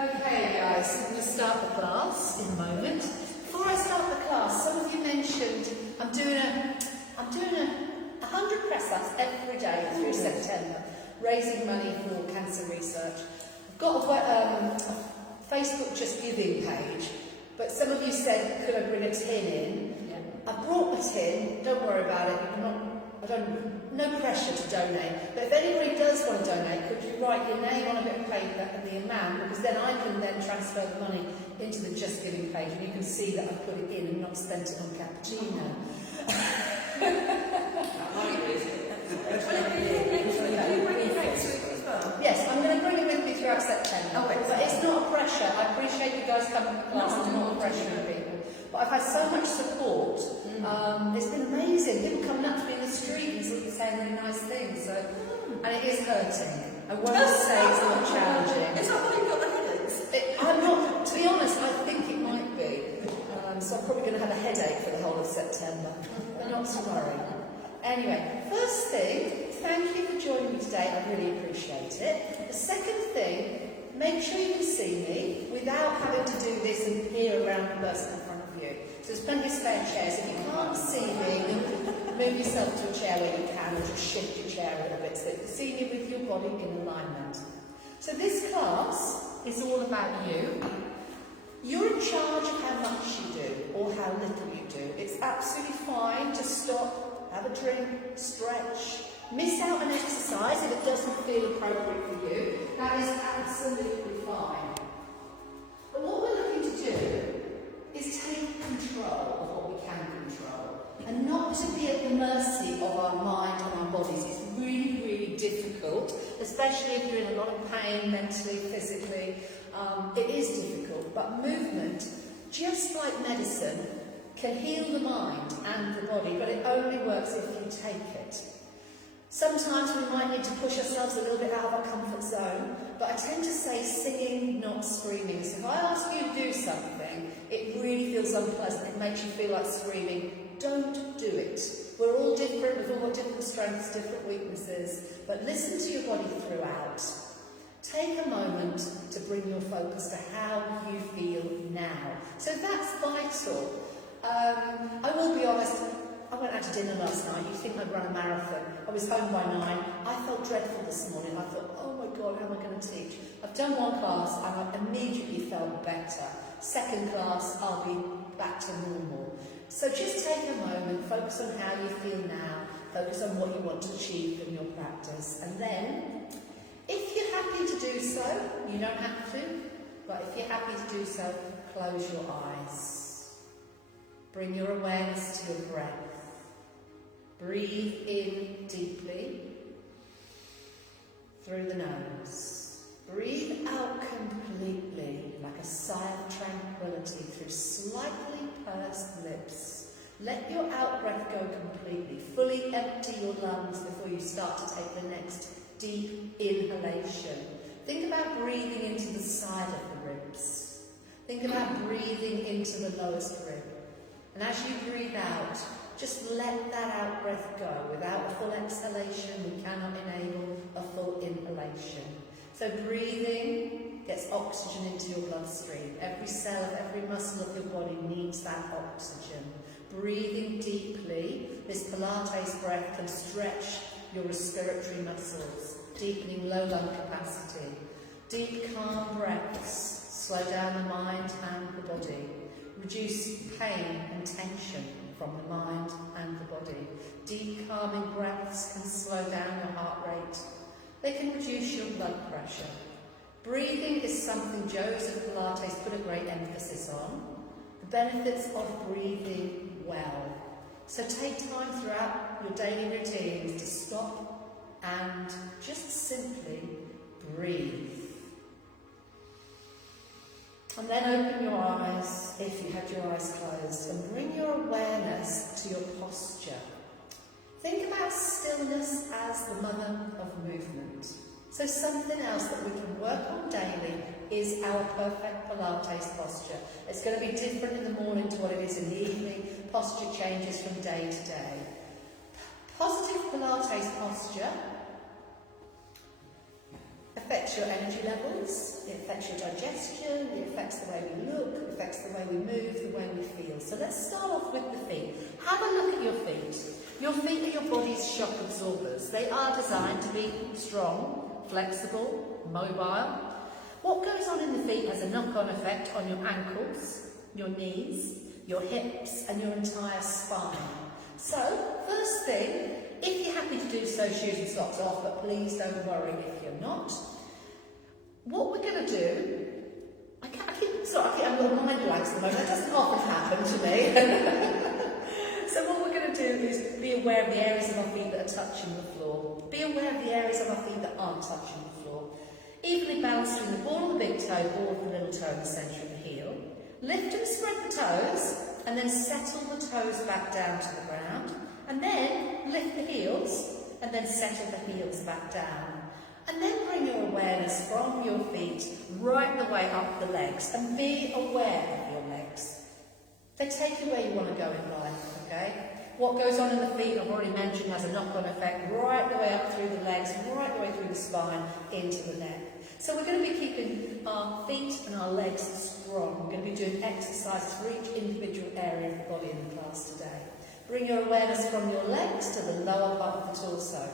Okay guys, I'm going to start the class in a moment. Before I start the class, some of you mentioned I'm doing 100 press-ups every day through September, raising money for cancer research. I've got a Facebook Just Giving page, but some of you said, could I bring a tin in? Yeah. I brought my tin, don't worry about it, no pressure to donate, but if anybody does want to donate, could you write your name on a bit of paper and the amount, because then I can then transfer the money into the Just Giving page and you can see that I've put it in and not spent it on cappuccino. Yes, I'm going to bring it with me throughout September, but it's not a pressure. I appreciate you guys coming to class, I'm not pressuring people. But I've had so much support, it's been amazing. People coming up to me in the street and sort of saying really nice things, so, and it is hurting. I won't say it's not challenging. It's not that you've got the headaches. I'm not, to be honest, I think it might be. So I'm probably going to have a headache for the whole of September, but not to worry. Anyway, first thing, thank you for joining me today, I really appreciate it. The second thing, make sure you can see me without having to do this and peer around the person in front of you. So there's plenty of spare chairs. If you can't see me, move yourself to a chair where you can, or just shift your chair a little bit so that you can see me with your body in alignment. So this class is all about you. You're in charge of how much you do or how little you do. It's absolutely fine to stop, have a drink, stretch, miss out on exercise if it doesn't feel appropriate for you. That is absolutely fine. But what we're looking to do is take control of what we can control and not to be at the mercy of our mind and our bodies. It's really, really difficult, especially if you're in a lot of pain mentally, physically. It is difficult, but movement, just like medicine, can heal the mind and the body, but it only works if you take it. Sometimes we might need to push ourselves a little bit out of our comfort zone, but I tend to say singing, not screaming. So if I ask you to do something, it really feels unpleasant, it makes you feel like screaming, don't do it. We're all different, we've all got different strengths, different weaknesses, but listen to your body throughout. Take a moment to bring your focus to how you feel now. So that's vital. I will be honest, I went out to dinner last night. You'd think I'd run a marathon. I was home by 9. I felt dreadful this morning. I thought, oh my God, how am I going to teach? I've done one class and I immediately felt better. Second class, I'll be back to normal. So just take a moment, focus on how you feel now, focus on what you want to achieve in your practice. And then, if you're happy to do so, you don't have to, but if you're happy to do so, close your eyes. Bring your awareness to your breath. Breathe in deeply through the nose. Breathe out completely, like a sigh of tranquility through slightly pursed lips. Let your out-breath go completely. Fully empty your lungs before you start to take the next deep inhalation. Think about breathing into the side of the ribs. Think about breathing into the lowest rib. And as you breathe out, just let that out-breath go. Without a full exhalation, we cannot enable a full inhalation. So breathing gets oxygen into your bloodstream. Every cell of every muscle of your body needs that oxygen. Breathing deeply, this Pilates breath can stretch your respiratory muscles, deepening low lung capacity. Deep, calm breaths slow down the mind and the body. Reduce pain and tension from the mind and the body. Deep, calming breaths can slow down your heart rate. They can reduce your blood pressure. Breathing is something Joseph Pilates put a great emphasis on. The benefits of breathing well. So take time throughout your daily routines to stop and just simply breathe. And then open your eyes, if you had your eyes closed, and bring your awareness to your posture. Think about stillness as the mother of movement. So something else that we can work on daily is our perfect Pilates posture. It's going to be different in the morning to what it is in the evening. Posture changes from day to day. Positive Pilates posture affects your energy levels, it affects your digestion, it affects the way we look, it affects the way we move, the way we feel. So let's start off with the feet. Have a look at your feet. Your feet are your body's shock absorbers. They are designed to be strong, flexible, mobile. What goes on in the feet has a knock-on effect on your ankles, your knees, your hips and your entire spine. So, first thing, if you're happy to do so, shoes and socks off, but please don't worry if you're not. What we're going to do, I keep I'm a little mind blanks at the moment, that doesn't often happen to me. So what we're going to do is be aware of the areas of our feet that are touching the floor. Be aware of the areas of our feet that aren't touching the floor. Evenly balance between the ball of the big toe, ball of the little toe in the centre of the heel. Lift and spread the toes, and then settle the toes back down to the ground. And then lift the heels, and then settle the heels back down. And then bring your awareness from your feet right the way up the legs, and be aware of your legs. They take you where you want to go in life, okay? What goes on in the feet, I've already mentioned, has a knock-on effect right the way up through the legs, right the way through the spine, into the neck. So we're going to be keeping our feet and our legs strong. We're going to be doing exercises for each individual area of the body in the class today. Bring your awareness from your legs to the lower part of the torso.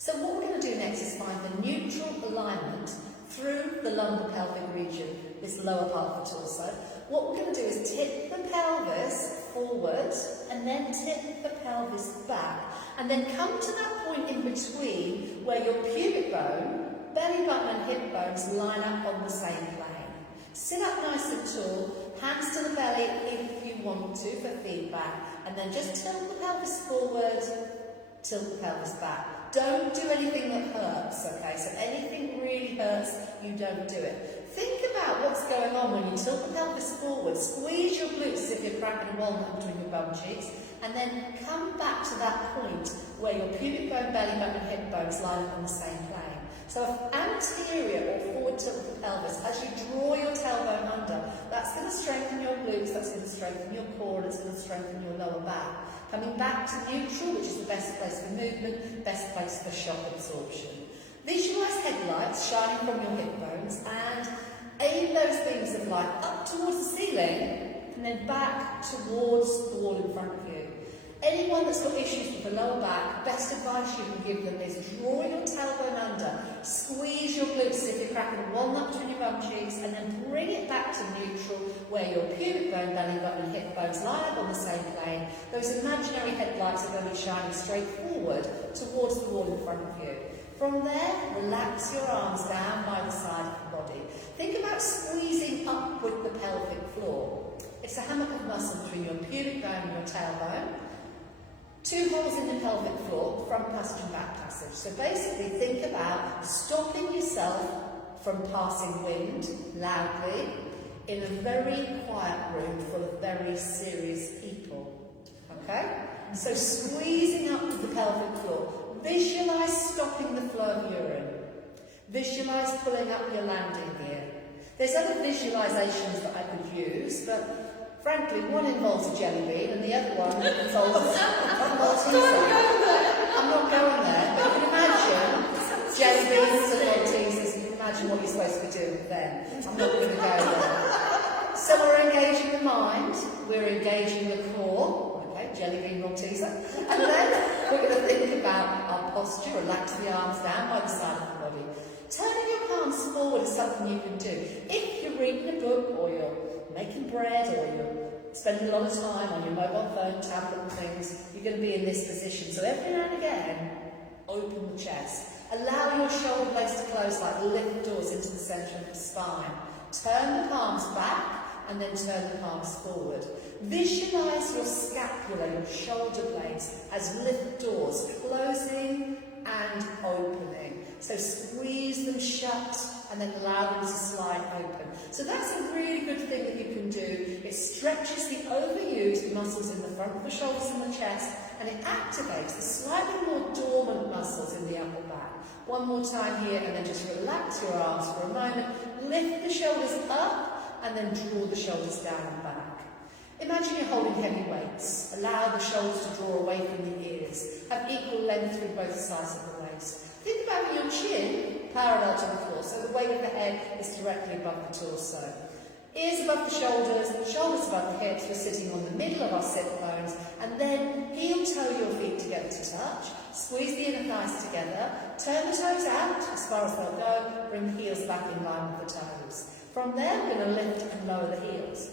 So what we're going to do next is find the neutral alignment through the lumbar-pelvic region, this lower part of the torso. What we're going to do is tip the pelvis forward and then tip the pelvis back. And then come to that point in between where your pubic bone, belly button and hip bones line up on the same plane. Sit up nice and tall, hands to the belly if you want to for feedback, and then just tilt the pelvis forward, tilt the pelvis back. Don't do anything that hurts, okay? So anything really hurts, you don't do it. Think about what's going on when you tilt the pelvis forward. Squeeze your glutes as if you're cracking a walnut between your bum cheeks, and then come back to that point where your pubic bone, belly button and hip bones line up on the same plane. So anterior or forward tilt of the pelvis, as you draw your tailbone under, that's going to strengthen your glutes, that's going to strengthen your core, and it's going to strengthen your lower back. Coming back to neutral, which is the best place for movement, best place for shock absorption. Visualise headlights shining from your hip bones and aim those beams of light up towards the ceiling and then back towards the wall in front of you. Anyone that's got issues with the lower back, best advice you can give them is draw your tailbone under, squeeze your glutes as if you're cracking a walnut between your bum cheeks, and then bring it back to neutral where your pubic bone, belly button and hip bones line up on the same plane. Those imaginary headlights are going to be shining straight forward towards the wall in front of you. From there, relax your arms down by the side of the body. Think about squeezing up with the pelvic floor. It's a hammock of muscle between your pubic bone and your tailbone. 2 holes in the pelvic floor, front passage and back passage. So basically think about stopping yourself from passing wind loudly in a very quiet room full of very serious people. Okay? So squeezing up to the pelvic floor. Visualise stopping the flow of urine. Visualise pulling up your landing gear. There's other visualisations that I could use, but frankly, one involves a jelly bean and the other one involves a Malteser. I'm not going there, but you can imagine jelly beans and Maltesers, you can imagine what you're supposed to be doing then. I'm not going to go there. So we're engaging the mind, we're engaging the core, okay, jelly bean, Malteser, and then we're going to think about our posture, relax the arms down by the side of the body. Turning your palms forward is something you can do. If you're reading a book or you're making bread or you're spending a lot of time on your mobile phone, tablet and things, you're going to be in this position. So every now and again, open the chest. Allow your shoulder blades to close like lift doors into the centre of the spine. Turn the palms back and then turn the palms forward. Visualise your scapula, your shoulder blades as lift doors, closing and opening. So squeeze them shut and then allow them to slide open. So that's a really good thing that you can do. It stretches the overused muscles in the front of the shoulders and the chest, and it activates the slightly more dormant muscles in the upper back. One more time here, and then just relax your arms for a moment. Lift the shoulders up, and then draw the shoulders down and back. Imagine you're holding heavy weights. Allow the shoulders to draw away from the ears. Have equal length through both sides of the waist. Think about your chin parallel to the floor. So the weight of the head is directly above the torso. Ears above the shoulders above the hips. We're sitting on the middle of our sit bones, and then heel-toe your feet together to touch. Squeeze the inner thighs together. Turn the toes out as far as they'll go. Bring the heels back in line with the toes. From there, we're going to lift and lower the heels.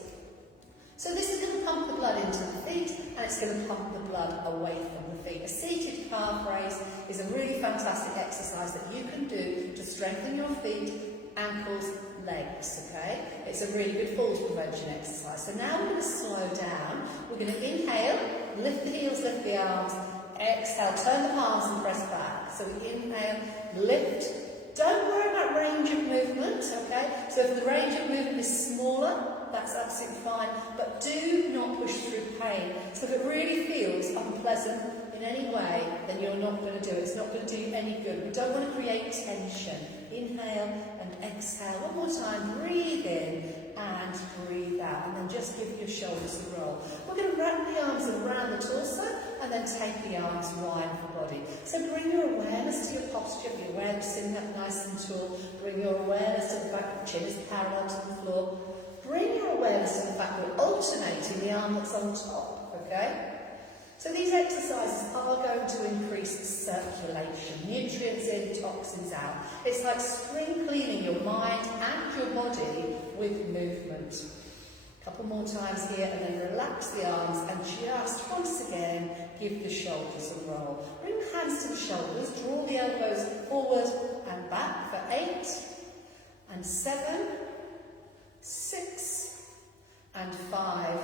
So this is going to pump the blood into the feet, and it's going to pump the blood away from the feet. A seated calf raise is a really fantastic exercise that you can do to strengthen your feet, ankles, legs, okay? It's a really good falls prevention exercise. So now we're going to slow down. We're going to inhale, lift the heels, lift the arms. Exhale, turn the palms and press back. So we inhale, lift. Don't worry about range of movement, okay? So if the range of movement is smaller, that's absolutely fine, but do not push through pain. So if it really feels unpleasant in any way, then you're not going to do it. It's not going to do you any good. We don't want to create tension. Inhale and exhale. One more time. Breathe in and breathe out. And then just give your shoulders a roll. We're going to wrap the arms around the torso and then take the arms wide of the body. So bring your awareness to your posture. Be aware of sitting up nice and tall. Bring your awareness to the fact that the chin is parallel to the floor. Bring your awareness to the fact that we're alternating the arm that's on top, okay? So these exercises are going to increase circulation, nutrients in, toxins out. It's like spring cleaning your mind and your body with movement. A couple more times here, and then relax the arms, and just once again, give the shoulders a roll. Bring the hands to the shoulders, draw the elbows forward and back for 8 and 7, 6 and 5,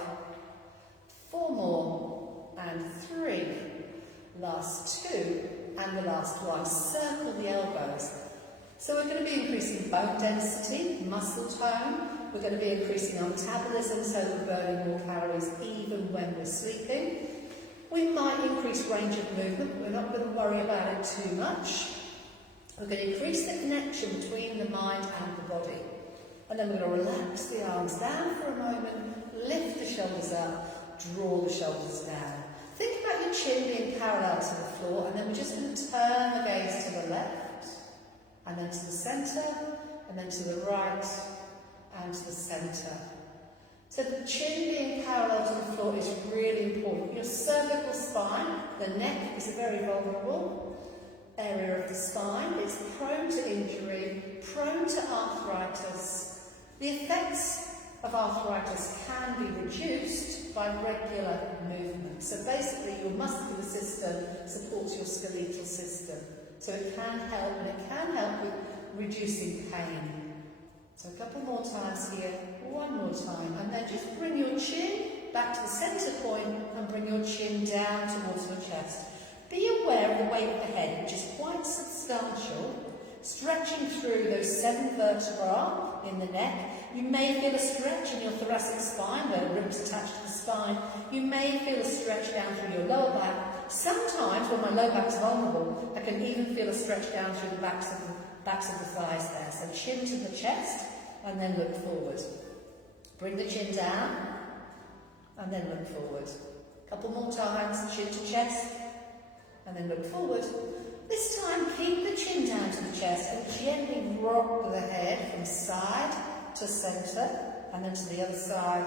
4 more and 3, last 2 and the last 1. Circle the elbows. So we're going to be increasing bone density, muscle tone. We're going to be increasing our metabolism so that we're burning more calories even when we're sleeping. We might increase range of movement, but we're not going to worry about it too much. We're going to increase the connection between the mind and the body. And then we're going to relax the arms down for a moment, lift the shoulders up, draw the shoulders down. Think about your chin being parallel to the floor, and then we're just going to turn the gaze to the left, and then to the centre, and then to the right, and to the centre. So the chin being parallel to the floor is really important. Your cervical spine, the neck, is a very vulnerable area of the spine. It's prone to injury, prone to arthritis. The effects of arthritis can be reduced by regular movement. So basically your muscular system supports your skeletal system. So it can help, and it can help with reducing pain. So a couple more times here, one more time, and then just bring your chin back to the centre point and bring your chin down towards your chest. Be aware of the weight of the head, which is quite substantial, stretching through those 7 vertebrae in the neck. You may feel a stretch in your thoracic spine where the ribs attached to the spine. You may feel a stretch down through your lower back. Sometimes when my lower back's vulnerable, I can even feel a stretch down through the backs of the thighs there. So chin to the chest and then look forward. Bring the chin down and then look forward. A couple more times, chin to chest and then look forward. This time, keep the chin down to the chest and gently rock the head from side to centre and then to the other side,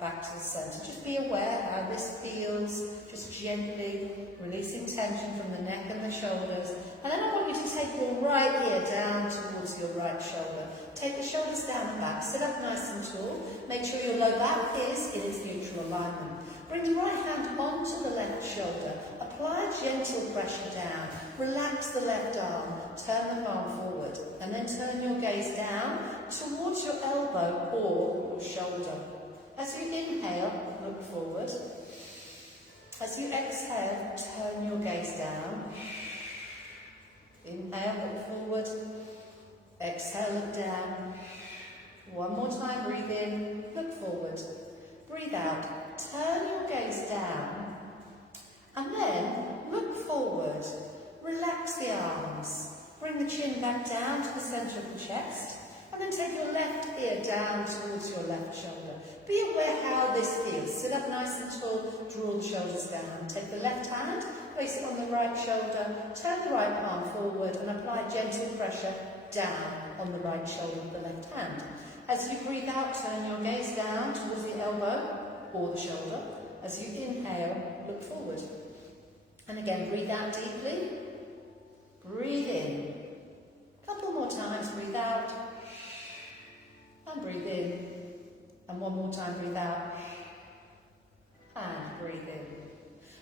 back to the centre. Just be aware how this feels, just gently releasing tension from the neck and the shoulders. And then I want you to take your right ear down towards your right shoulder. Take the shoulders down and back, sit up nice and tall. Make sure your low back is in its neutral alignment. Bring the right hand onto the left shoulder. Apply gentle pressure down. Relax the left arm. Turn the palm forward. And then turn your gaze down towards your elbow or your shoulder. As you inhale, look forward. As you exhale, turn your gaze down. Inhale, look forward. Exhale, look down. One more time, breathe in, look forward. Breathe out. Turn your gaze down and then look forward. Relax the arms. Bring the chin back down to the centre of the chest and then take your left ear down towards your left shoulder. Be aware how this feels. Sit up nice and tall, draw the shoulders down. Take the left hand, place it on the right shoulder, turn the right palm forward and apply gentle pressure down on the right shoulder of the left hand. As you breathe out, turn your gaze down towards the elbow or the shoulder. As you inhale, look forward. And again, breathe out deeply. Breathe in. A couple more times, breathe out. And breathe in. And one more time, breathe out. And breathe in.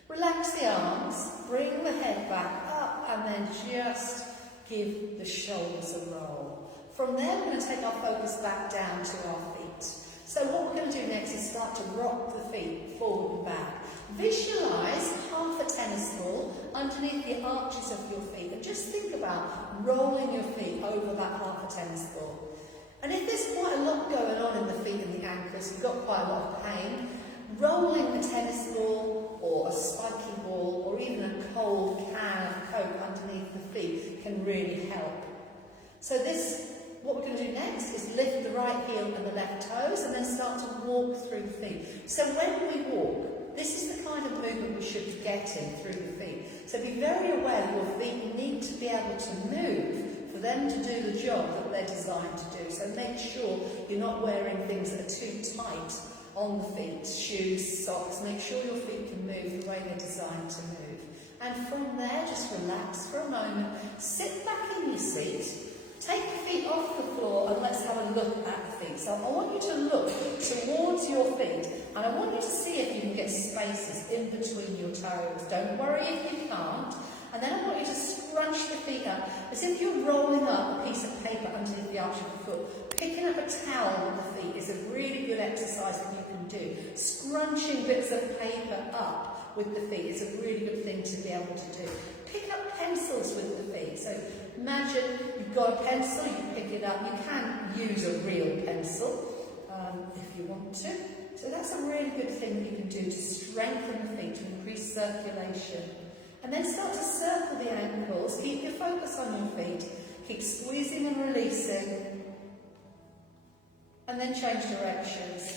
Relax the arms, bring the head back up, and then just give the shoulders a roll. From there, we're going to take our focus back down to our feet. So what we're going to do next is start to rock the feet forward and back. Visualise half a tennis ball underneath the arches of your feet, and just think about rolling your feet over that half a tennis ball. And if there's quite a lot going on in the feet and the ankles, you've got quite a lot of pain, rolling a tennis ball or a spiky ball or even a cold can of Coke underneath the feet can really help. So what we're going to do next is lift the right heel and the left toes and then start to walk through the feet. So when we walk, this is the kind of movement we should be getting through the feet. So be very aware that your feet need to be able to move for them to do the job that they're designed to do. So make sure you're not wearing things that are too tight on the feet, shoes, socks. Make sure your feet can move the way they're designed to move. And from there, just relax for a moment, sit back in your seat, take your feet off the floor and let's have a look at the feet. So I want you to look towards your feet and I want you to see if you can get spaces in between your toes. Don't worry if you can't. And then I want you to scrunch the feet up as if you're rolling up a piece of paper underneath the arch of the foot. Picking up a towel with the feet is a really good exercise that you can do. Scrunching bits of paper up with the feet is a really good thing to be able to do. Pick up pencils with the feet. So imagine you've got a pencil, you pick it up. You can use a real pencil if you want to. So that's a really good thing that you can do to strengthen the feet, to increase circulation. And then start to circle the ankles. Keep your focus on your feet. Keep squeezing and releasing. And then change directions.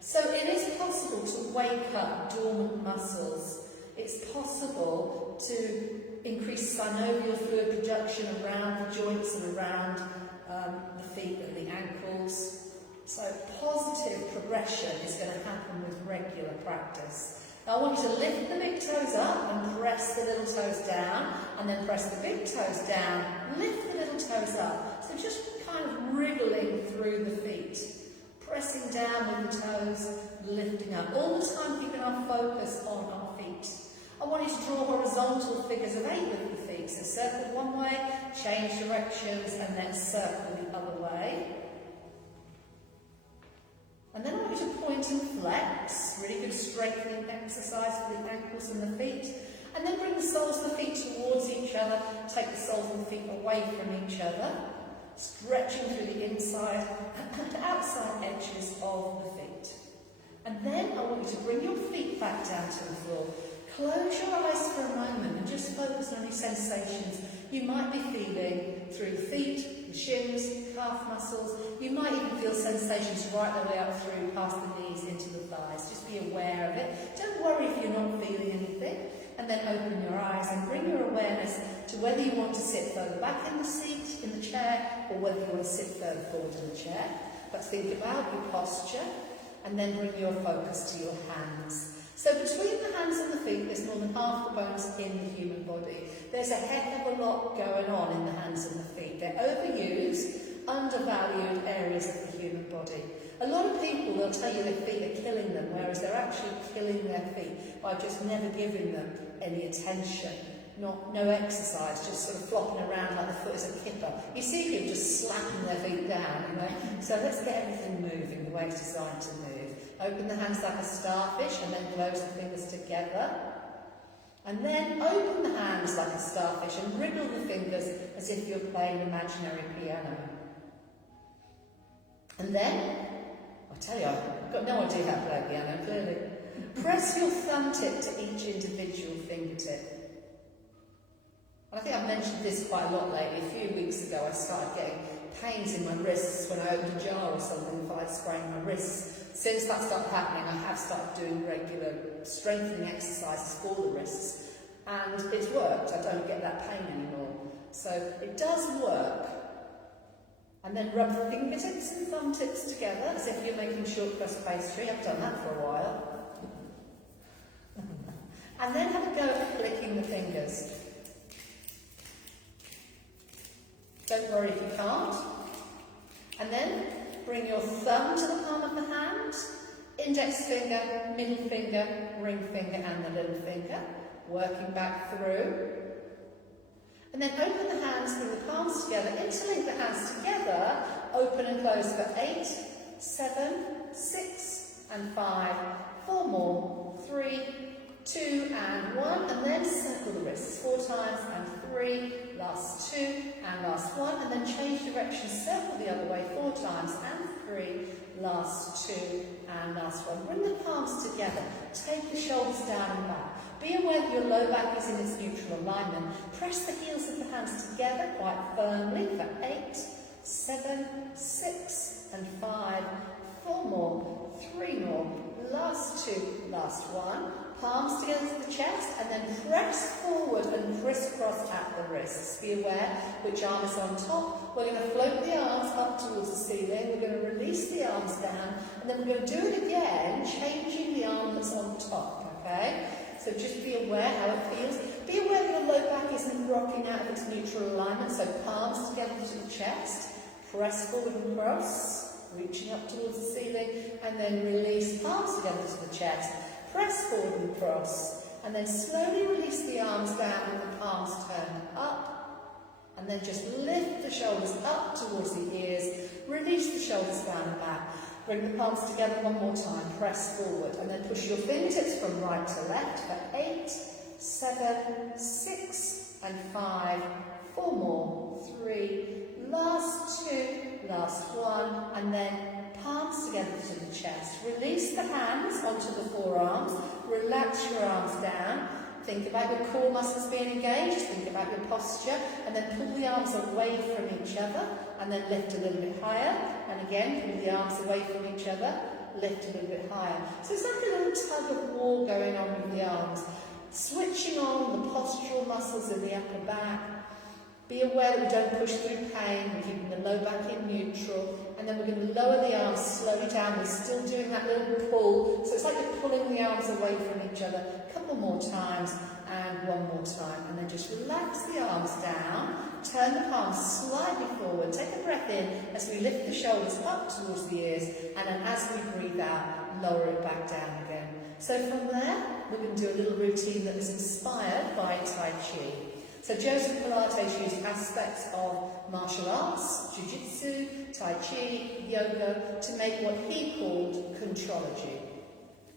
So it is possible to wake up dormant muscles. It's possible to increase synovial fluid production around the joints and around the feet and the ankles. So positive progression is going to happen with regular practice. Now I want you to lift the big toes up and press the little toes down, and then press the big toes down, lift the little toes up. So just kind of wriggling through the feet, pressing down with the toes, lifting up. All the time keeping our focus on our feet. I want you to draw horizontal figures of 8 with the feet. So circle one way, change directions, and then circle the other way. And then I want you to point and flex, really good strengthening exercise for the ankles and the feet. And then bring the soles of the feet towards each other, take the soles of the feet away from each other, stretching through the inside and outside edges of the feet. And then I want you to bring your feet back down to the floor. Close your eyes for a moment and just focus on any sensations you might be feeling through the feet, the shins, calf muscles. You might even feel sensations right the way up through, past the knees, into the thighs. Just be aware of it. Don't worry if you're not feeling anything. And then open your eyes and bring your awareness to whether you want to sit further back in the seat, in the chair, or whether you want to sit further forward in the chair. But think about your posture and then bring your focus to your hands. So between the hands and the feet, there's more than half the bones in the human body. There's a heck of a lot going on in the hands and the feet. They're overused, undervalued areas of the human body. A lot of people, they'll tell you their feet are killing them, whereas they're actually killing their feet by just never giving them any attention. No exercise, just sort of flopping around like the foot is a kipper. You see people just slapping their feet down, you know. So let's get everything moving the way it's designed to move. Open the hands like a starfish and then close the fingers together. And then open the hands like a starfish and wriggle the fingers as if you're playing an imaginary piano. And then, I tell you, I've got no idea how to play piano, clearly. Press your thumb tip to each individual fingertip. I think I've mentioned this quite a lot lately. A few weeks ago I started getting pains in my wrists when I opened a jar or something if I'd sprained my wrists. Since that started happening, I have started doing regular strengthening exercises for the wrists. And it's worked. I don't get that pain anymore. So it does work. And then rub fingertips and thumb tips together as if you're making short crust pastry. I've done that for a while. And then have a go at flicking the fingers. Don't worry if you can't. And then bring your thumb to the palm of the hand, index finger, middle finger, ring finger and the little finger, working back through. And then open the hands, bring the palms together, interlink the hands together, open and close for 8, 7, 6 and 5, 4 more, 3, 2 and 1, and then circle the wrists 4 times and 3, last 2 and last 1, and then change direction, circle the other way 4 times and 3, last 2 and last 1. Bring the palms together, take the shoulders down and back. Be aware that your low back is in its neutral alignment. Press the heels of the hands together quite firmly for 8, 7, 6 and 5, 4 more, 3 more, last 2, last 1. Palms together to the chest and then press forward and crisscross at the wrists. Be aware which arm is on top. We're going to float the arms up towards the ceiling. We're going to release the arms down and then we're going to do it again, changing the arm that's on top, okay? So just be aware how it feels. Be aware that your low back isn't rocking out of its neutral alignment, so palms together to the chest, press forward and cross, reaching up towards the ceiling, and then release, palms together to the chest, press forward and cross, and then slowly release the arms down with the palms turned up, and then just lift the shoulders up towards the ears, release the shoulders down and back. Bring the palms together one more time, press forward, and then push your fingertips from right to left for 8, 7, 6 and 5, 4 more, 3, last 2, last 1, and then palms together to the chest. Release the hands onto the forearms, relax your arms down. Think about your core muscles being engaged, think about your posture, and then pull the arms away from each other, and then lift a little bit higher, and again pull the arms away from each other, lift a little bit higher. So it's like a little tug of war going on with the arms, switching on the postural muscles in the upper back. Be aware that we don't push through pain, we're keeping the low back in neutral, and then we're going to lower the arms slowly down. We're still doing that little pull, so it's like you're pulling the arms away from each other. A couple more times, and one more time, and then just relax the arms down, turn the palms slightly forward, take a breath in as we lift the shoulders up towards the ears, and then as we breathe out, lower it back down again. So from there, we're going to do a little routine that is inspired by Tai Chi. So Joseph Pilates used aspects of martial arts, jiu-jitsu, Tai Chi, yoga, to make what he called contrology.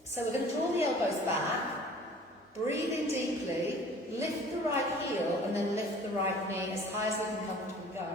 So we're going to draw the elbows back, breathe in deeply, lift the right heel and then lift the right knee as high as we can comfortably go.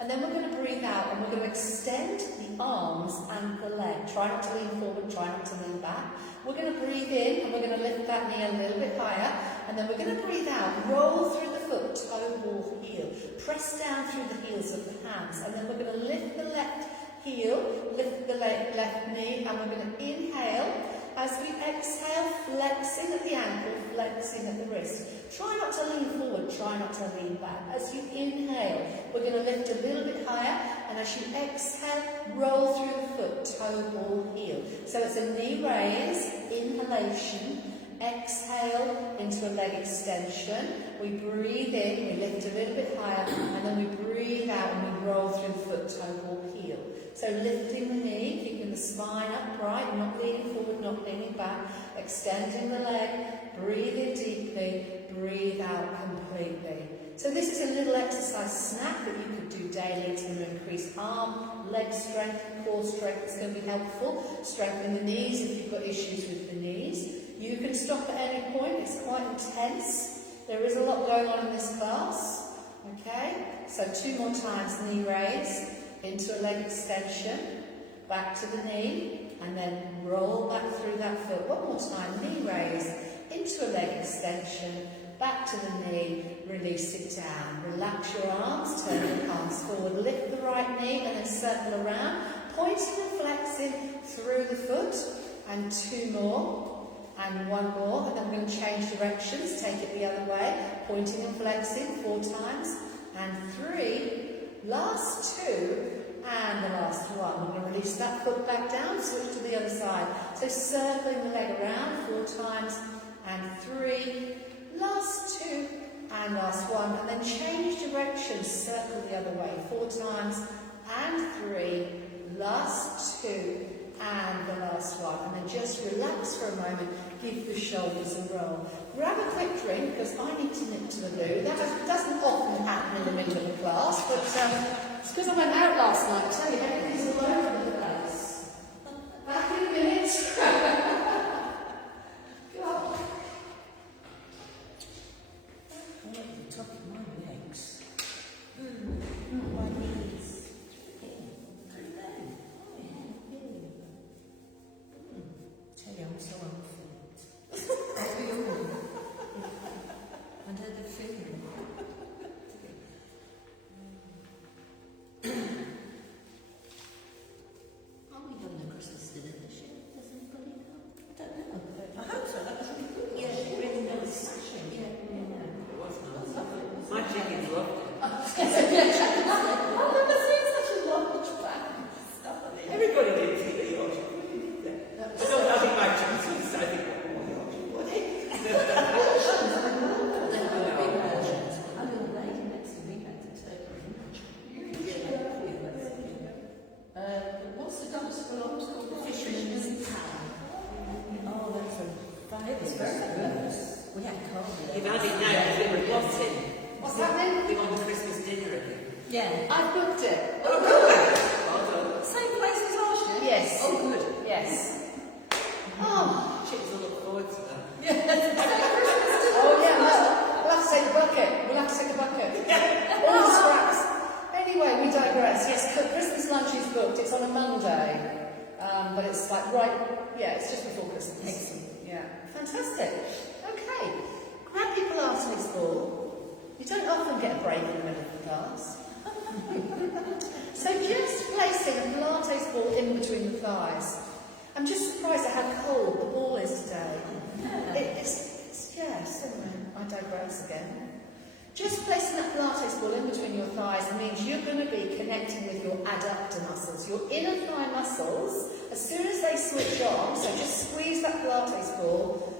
And then we're going to breathe out and we're going to extend the arms and the leg. Try not to lean forward, try not to lean back. We're going to breathe in and we're going to lift that knee a little bit higher. And then we're going to breathe out, roll through the foot, toe, ball, heel. Press down through the heels of the hands. And then we're going to lift the left heel, lift the left knee, and we're going to inhale. As we exhale, flexing at the ankle, flexing at the wrist. Try not to lean forward, try not to lean back. As you inhale, we're going to lift a little bit higher, and as you exhale, roll through the foot, toe, ball, heel. So it's a knee raise, inhalation, exhale into a leg extension. We breathe in, we lift a little bit higher, and then we breathe out and we roll through the foot, toe, ball, heel. So lifting the knee, keeping the spine upright, not leaning forward, not leaning back, extending the leg, breathe in deeply, breathe out completely. So this is a little exercise snack that you could do daily to increase arm, leg strength, core strength. It's going to be helpful. Strengthen the knees if you've got issues with the knees. You can stop at any point. It's quite intense. There is a lot going on in this class. Okay, so 2 more times, knee raise into a leg extension, back to the knee, and then roll back through that foot. 1 more time, knee raise into a leg extension, back to the knee, release it down. Relax your arms, turn your palms forward, lift the right knee, and then circle around, pointing and flexing through the foot, and 2 more. And 1 more, and then we're going to change directions, take it the other way, pointing and flexing 4 times, and 3, last 2, and the last one. We're going to release that foot back down, switch to the other side. So circling the leg around 4 times, and 3, last 2, and last 1, and then change direction, circle the other way 4 times, and 3, last 2, and the last 1, and then just relax for a moment, give the shoulders a roll. Grab a quick drink, because I need to nip to the loo. That doesn't often happen in the middle of a class, but it's because I went out last night. I tell you, everything's all over the place. Back in a minute. Go on. I like the top of my legs. My knees. Tell you, I'm so unfit. Under the feeling. Are we having a Christmas dinner this year? Does anybody know? I don't know. I hope so. That was really good. Yeah, really nice. Yeah. It was nice. My chickens loved it. I've never seen such a large bag. Everybody did the Yorkshire pudding. I think my chickens, I think more Yorkshire pudding. I'm going to make it next week back to Turkey. What's the dance belongs called? The Fisherman's Town. Oh, that's a it's very good. We had cold. You've had it now because they were plotting. What's happening? They want the Christmas dinner again. Yeah. I've booked it. Oh, good. Well done. Same place as last year? Yes. Oh, good. Yes. Oh. Chicks will look forward to that. Oh yeah, no. We'll have to take a bucket. We'll have to take a bucket. All the scraps. Anyway, we digress. Yes, Christmas lunch is booked. It's on a Monday. But it's like it's just before Christmas. Excellent. Yeah. Fantastic. Okay. Grab your Pilates ball. You don't often get a break in the middle of the class. So just placing a Pilates ball in between the thighs. I'm just surprised at how cold the ball is today. I digress again. Just placing that Pilates ball in between your thighs means you're going to be connecting with your adductor muscles, your inner thigh muscles. As soon as they switch on, so just squeeze that Pilates ball,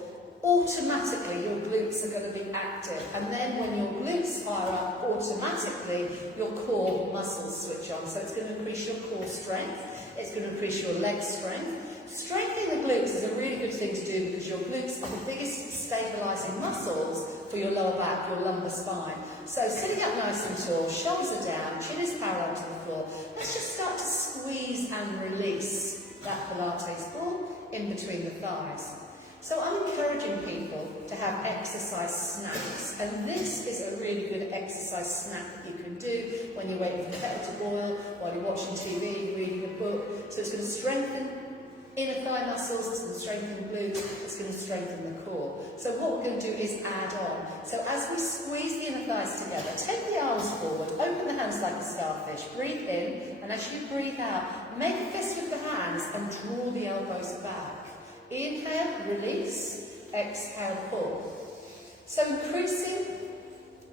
automatically your glutes are going to be active. And then when your glutes fire up, automatically your core muscles switch on. So it's going to increase your core strength, it's going to increase your leg strength. Strengthening the glutes is a really good thing to do because your glutes are the biggest stabilising muscles for your lower back, your lumbar spine. So sitting up nice and tall, shoulders are down, chin is parallel to the floor. Let's just start to squeeze and release that Pilates ball in between the thighs. So I'm encouraging people to have exercise snacks, and this is a really good exercise snack that you can do when you're waiting for the kettle to boil, while you're watching TV, reading a book. So it's going to strengthen inner thigh muscles, it's going to strengthen glutes, it's going to strengthen the core. So what we're going to do is add on. So as we squeeze the inner thighs together, take the arms forward, open the hands like a starfish, breathe in, and as you breathe out, make a fist with the hands and draw the elbows back. Inhale, release, exhale, pull. So increasing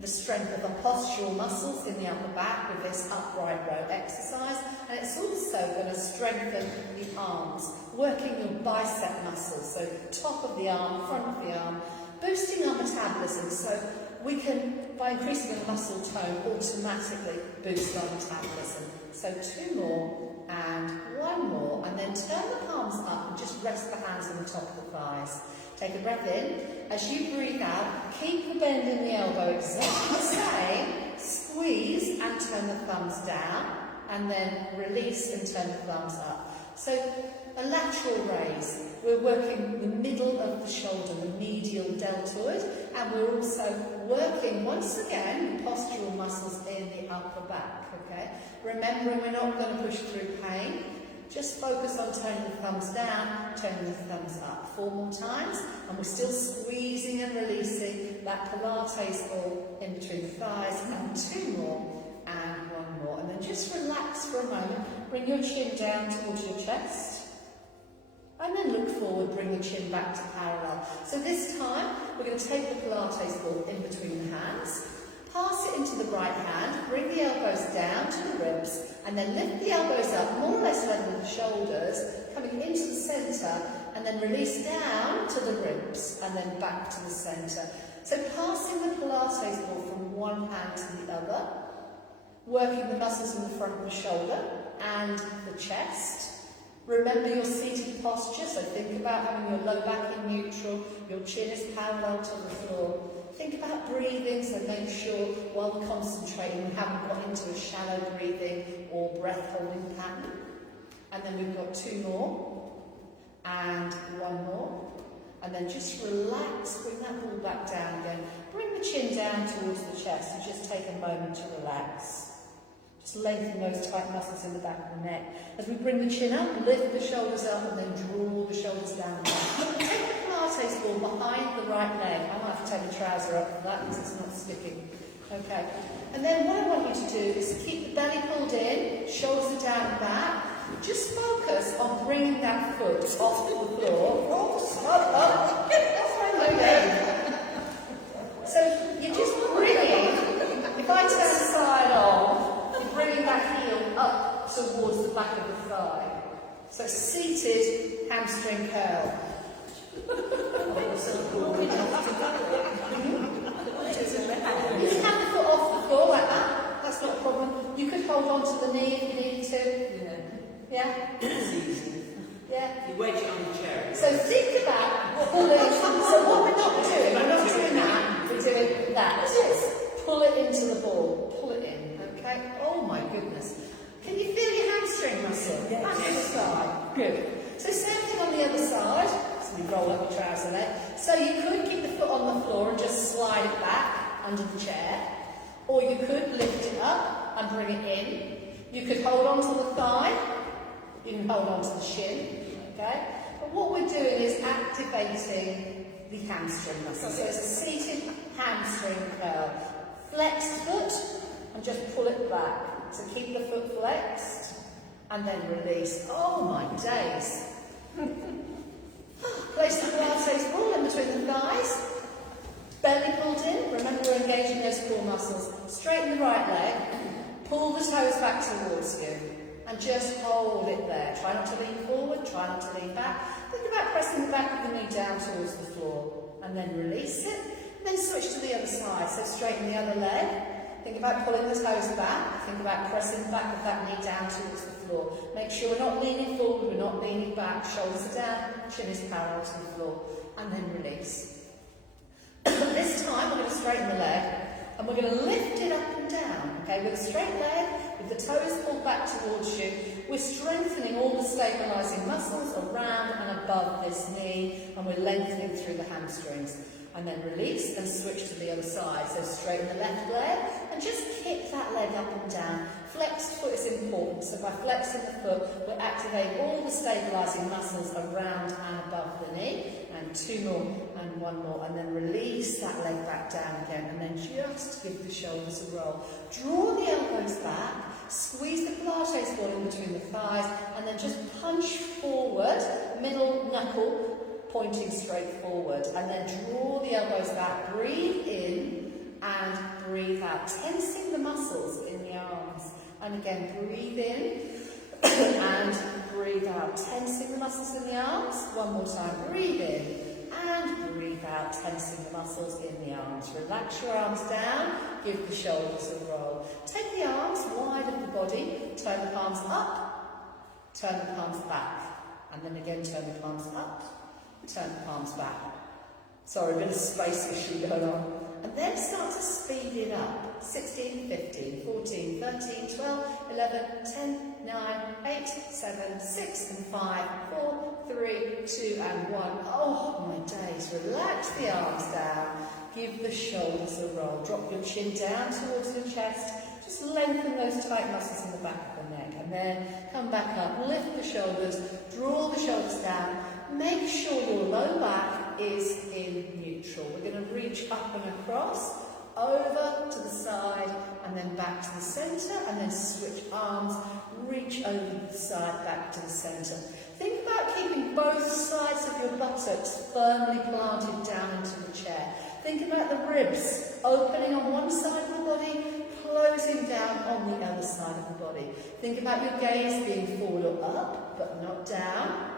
the strength of the postural muscles in the upper back with this upright row exercise, and it's also going to strengthen the arms, working your bicep muscles, so top of the arm, front of the arm, boosting our metabolism, so we can, by increasing the muscle tone, automatically boost our metabolism. So 2 more, and 1 more, and then turn the palms up and just rest the hands on the top of the thighs. Take a breath in. As you breathe out, keep the bend in the elbow exactly the same. Squeeze and turn the thumbs down, and then release and turn the thumbs up. So a lateral raise. We're working the middle of the shoulder, the medial deltoid, and we're also working, once again, postural muscles in the upper back, okay? Remembering we're not going to push through pain. Just focus on turning the thumbs down, turning the thumbs up. 4 more times, and we're still squeezing and releasing that Pilates ball in between the thighs, and 2 more, and 1 more. And then just relax for a moment. Bring your chin down towards your chest. And then look forward, bring the chin back to parallel. So this time, we're going to take the Pilates ball in between the hands, Pass it into the right hand, bring the elbows down to the ribs, and then lift the elbows up, more or less level with the shoulders, coming into the centre, and then release down to the ribs, and then back to the centre. So passing the Pilates ball from one hand to the other, working the muscles in the front of the shoulder and the chest. Remember your seated posture, so think about having your low back in neutral, your chin is parallel to the floor. Think about breathing, so make sure while we're concentrating we haven't got into a shallow breathing or breath holding pattern. And then we've got 2 more, and 1 more. And then just relax, bring that ball back down again. Bring the chin down towards the chest and just take a moment to relax. Just lengthen those tight muscles in the back of the neck. As we bring the chin up, lift the shoulders up and then draw the shoulders down. Take the Pilates ball behind the right leg. I might have to take the trouser up for that because it's not sticking. Okay. And then what I want you to do is keep the belly pulled in, shoulders are down and back. Just focus on bringing that foot off the floor. Up. Okay. So you're just bringing, if I turn side on, you're bringing that heel up towards the back of the thigh. So seated hamstring curl. You can have the foot off the floor like that. That's not a problem. You could hold on to the knee if you needed to. Yeah? It's easy. Yeah? You wedge it on the chair. So think about pulling. So what we're not doing, that. We're doing that. Just pull it into the ball. Pull it in. Okay? Oh my goodness. Can you feel your hamstring muscle? Yes. Back to the side. Good. So same thing on the other side. So we roll up your trouser there. So you could keep the foot on the floor and just slide it back under the chair. Or you could lift it up and bring it in. You could hold on to the thigh. You can hold on to the shin. Okay? But what we're doing is activating the hamstring muscle. So it's a seated hamstring curl. Flex the foot and just pull it back. So keep the foot flexed and then release. Oh my days. Place the Pilates ball in between the thighs. Belly pulled in. Remember we're engaging those core muscles. Straighten the right leg. Pull the toes back towards you. And just hold it there. Try not to lean forward. Try not to lean back. Think about pressing the back of the knee down towards the floor. And then release it. And then switch to the other side. So straighten the other leg. Think about pulling the toes back. Think about pressing the back of that knee down towards the floor. Make sure we're not leaning forward, we're not leaning back. Shoulders are down, chin is parallel to the floor. And then release. This time we're going to straighten the leg and we're going to lift it up and down. Okay, with a straight leg, with the toes pulled back towards you, we're strengthening all the stabilising muscles around and above this knee, and we're lengthening through the hamstrings. And then release and switch to the other side. So straighten the left leg and just kick that leg up and down. Flexed foot is important. So by flexing the foot, we're activating all the stabilising muscles around and above the knee. And 2 more and 1 more. And then release that leg back down again. And then just give the shoulders a roll. Draw the elbows back. Squeeze the Pilates ball in between the thighs. And then just punch forward, middle knuckle, pointing straight forward, and then draw the elbows back, breathe in and breathe out, tensing the muscles in the arms, and again breathe in and breathe out, tensing the muscles in the arms. 1 more time, breathe in and breathe out, tensing the muscles in the arms. Relax your arms down, give the shoulders a roll. Take the arms wide of the body, turn the palms up, turn the palms back, and then again turn the palms up, turn the palms back. Sorry, a bit of space issue going on. And then start to speed it up. 16, 15, 14, 13, 12, 11, 10, 9, 8, 7, 6 and 5, 4, 3, 2 and 1. Oh my days. Relax the arms down. Give the shoulders a roll. Drop your chin down towards your chest. Just lengthen those tight muscles in the back of the neck. And then come back up. Lift the shoulders. Draw the shoulders down. Make sure your low back is in neutral. We're going to reach up and across, over to the side, and then back to the centre, and then switch arms, reach over to the side, back to the centre. Think about keeping both sides of your buttocks firmly planted down into the chair. Think about the ribs opening on one side of the body, closing down on the other side of the body. Think about your gaze being forward or up, but not down.